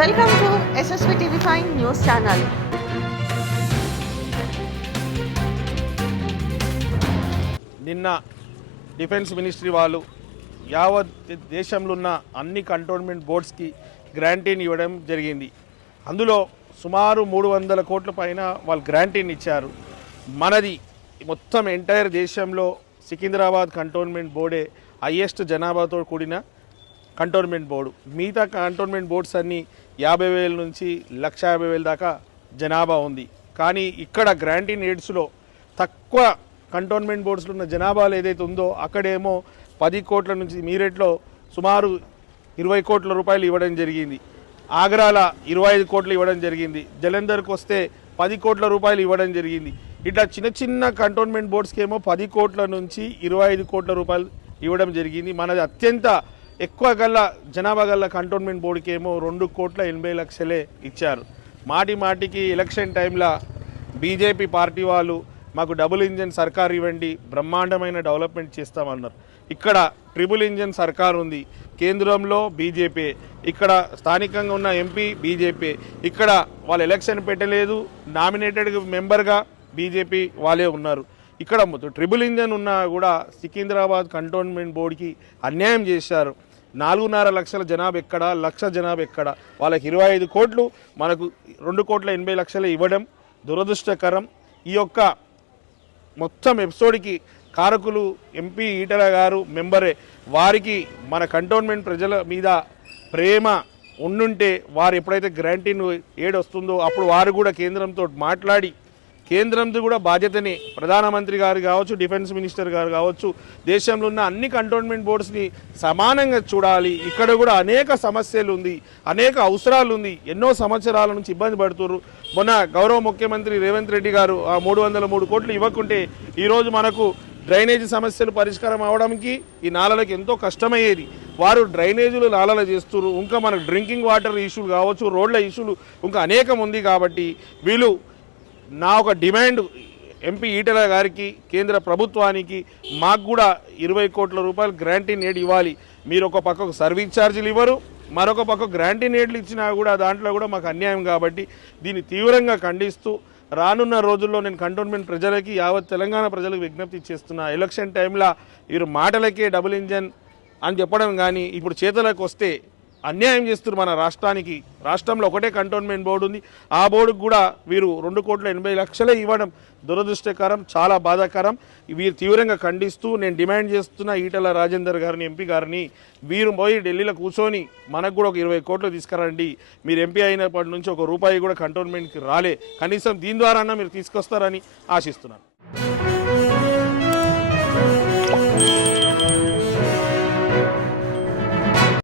Welcome to SSV TV5 News Channel. నిన్న defence ministry వాళ్ళు యావత్ దేశంలో ఉన్న అన్ని కంటోన్మెంట్ బోర్డ్స్కి గ్రాంటీని ఇవ్వడం జరిగింది. అందులో సుమారు 300 కోట్ల పైన వాళ్ళు గ్రాంటీని ఇచ్చారు. మనది మొత్తం ఎంటైర్ దేశంలో సికింద్రాబాద్ కంటోన్మెంట్ బోర్డే హైయెస్ట్ జనాభాతో కూడిన కంటోన్మెంట్ బోర్డు. మిగతా కంటోన్మెంట్ బోర్డ్స్ అన్నీ 50,000 నుంచి 1,50,000 దాకా జనాభా ఉంది. కానీ ఇక్కడ గ్రాంటీన్ ఎయిడ్స్లో తక్కువ కంటోన్మెంట్ బోర్డ్స్లో ఉన్న జనాభాలు ఏదైతే ఉందో అక్కడేమో 10 కోట్ల నుంచి మీరేట్లో సుమారు 20 కోట్ల రూపాయలు ఇవ్వడం జరిగింది. ఆగ్రాల 25 కోట్లు ఇవ్వడం జరిగింది. జలంధర్కి వస్తే 10 కోట్ల రూపాయలు ఇవ్వడం జరిగింది. ఇట్లా చిన్న చిన్న కంటోన్మెంట్ బోర్డ్స్కి ఏమో 10 కోట్ల నుంచి 25 కోట్ల రూపాయలు ఇవ్వడం జరిగింది. మనది అత్యంత ఎక్కువ గల్ల జనాభా గల్ల కంటోన్మెంట్ బోర్డుకి ఏమో 2,80,00,000 ఇచ్చారు. మాటికి ఎలక్షన్ టైంలో బీజేపీ పార్టీ వాళ్ళు మాకు డబుల్ ఇంజన్ సర్కార్ ఇవ్వండి, బ్రహ్మాండమైన డెవలప్మెంట్ చేస్తామన్నారు. ఇక్కడ ట్రిపుల్ ఇంజన్ సర్కార్ ఉంది. కేంద్రంలో బీజేపీ, ఇక్కడ స్థానికంగా ఉన్న ఎంపీ బీజేపీ. ఇక్కడ వాళ్ళు ఎలక్షన్ పెట్టలేదు, నామినేటెడ్ మెంబర్గా బీజేపీ వాళ్ళే ఉన్నారు. ఇక్కడ ట్రిపుల్ ఇంజన్ ఉన్నా కూడా సికింద్రాబాద్ కంటోన్మెంట్ బోర్డుకి అన్యాయం చేశారు. 4.5 లక్షల జనాభా ఎక్కడ, 1,00,000 జనాభా ఎక్కడ? వాళ్ళకి 25 కోట్లు, మనకు 2,80,00,000 ఇవ్వడం దురదృష్టకరం. ఈ యొక్క మొత్తం ఎపిసోడ్కి కారకులు ఎంపీ ఈటల గారు మెంబరే. వారికి మన కంటోన్మెంట్ ప్రజల మీద ప్రేమ ఉండుంటే వారు ఎప్పుడైతే గ్రాంటీన్ ఏడు వస్తుందో అప్పుడు వారు కూడా కేంద్రంతో మాట్లాడి కేంద్రంతో కూడా బాధ్యతని ప్రధానమంత్రి గారు కావచ్చు, డిఫెన్స్ మినిస్టర్ గారు కావచ్చు, దేశంలో ఉన్న అన్ని కంటోన్మెంట్ బోర్డ్స్ని సమానంగా చూడాలి. ఇక్కడ కూడా అనేక సమస్యలు ఉంది, అనేక అవసరాలు ఉంది. ఎన్నో సంవత్సరాల నుంచి ఇబ్బంది పడుతున్నారు. మొన్న గౌరవ ముఖ్యమంత్రి రేవంత్ రెడ్డి గారు ఆ 303 కోట్లు ఇవ్వకుంటే ఈరోజు మనకు డ్రైనేజీ సమస్యలు పరిష్కారం అవడానికి ఈ నాలలకు ఎంతో కష్టమయ్యేది. వారు డ్రైనేజీలు నాలలు చేస్తున్నారు. ఇంకా మనకు డ్రింకింగ్ వాటర్ ఇష్యూలు కావచ్చు, రోడ్ల ఇష్యూలు ఇంకా అనేకం ఉంది. కాబట్టి వీళ్ళు నా ఒక డిమాండ్ ఎంపీ ఈటల గారికి, కేంద్ర ప్రభుత్వానికి మాకు కూడా 20 కోట్ల రూపాయలు గ్రాంటీన్ ఎయిడ్ ఇవ్వాలి. మీరు ఒక పక్కకు సర్వీస్ ఛార్జీలు ఇవ్వరు, మరొక పక్క గ్రాంటీన్ ఎయిడ్లు ఇచ్చినా కూడా దాంట్లో కూడా మాకు అన్యాయం. కాబట్టి దీన్ని తీవ్రంగా ఖండిస్తూ రానున్న రోజుల్లో నేను కంటోన్మెంట్ ప్రజలకి, యావత్ తెలంగాణ ప్రజలకు విజ్ఞప్తి చేస్తున్నా. ఎలక్షన్ టైంలో వీరు మాటలకే డబుల్ ఇంజన్ అని చెప్పడం కానీ ఇప్పుడు చేతలకు వస్తే అన్యాయం చేస్తున్నారు మన రాష్ట్రానికి. రాష్ట్రంలో ఒకటే కంటోన్మెంట్ బోర్డు ఉంది. ఆ బోర్డుకు కూడా వీరు 2,80,00,000 ఇవ్వడం దురదృష్టకరం, చాలా బాధాకరం. వీరు తీవ్రంగా ఖండిస్తూ నేను డిమాండ్ చేస్తున్న ఈటల రాజేందర్ గారిని, ఎంపీ గారిని, వీరు పోయి ఢిల్లీలో కూర్చొని మనకు కూడా ఒక 20 కోట్లు తీసుకురండి. మీరు ఎంపీ అయినప్పటి నుంచి ఒక రూపాయి కూడా కంటోన్మెంట్కి రాలే, కనీసం దీని ద్వారా మీరు తీసుకొస్తారని ఆశిస్తున్నాను.